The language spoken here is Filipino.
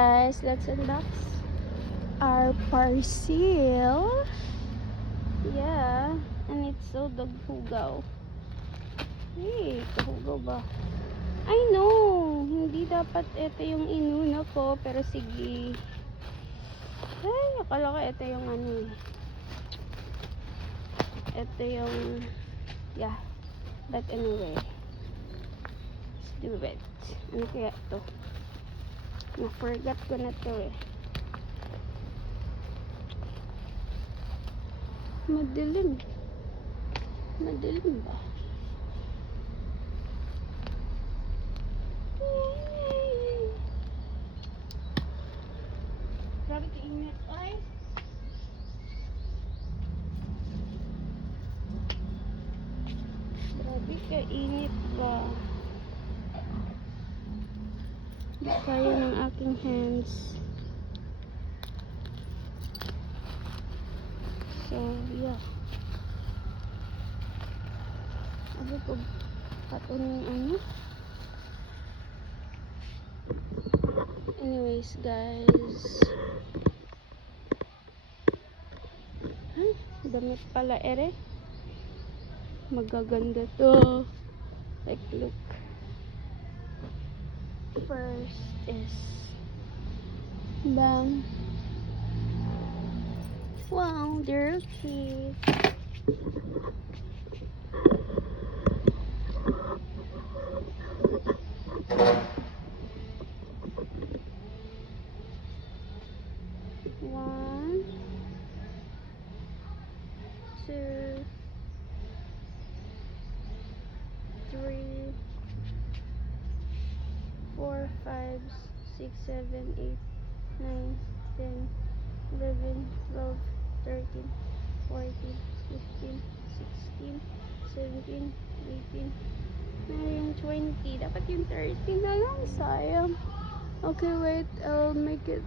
guys, let's unbox our parcel. Yeah, and it's so daghugaw. Hey, kahugaw ba? I know, hindi dapat ito yung inuna ko, pero sige. Ay, akala ko ito yung ano eh. Ito yung, yeah, but anyway. Let's do it. Ano kaya ito? Na-forgot ko na to eh. Madilim. Madilim ba? Grabe kainit. Ay! Grabe kainit ba? Hindi kaya ng aking hands. So, yeah. Ano ko katon yung ano? Anyways, guys. Ay, damit pala ere. Magaganda to. Like, look. First is bam. Wow, they're cute. One, two, three, 4, 5, 6, 7, 8, 9, 10, 11, 12, 13, 14, 15, 16, 17, 18, yung 20. Dapat yung 30 na lang. Sayang. Okay, wait. I'll make it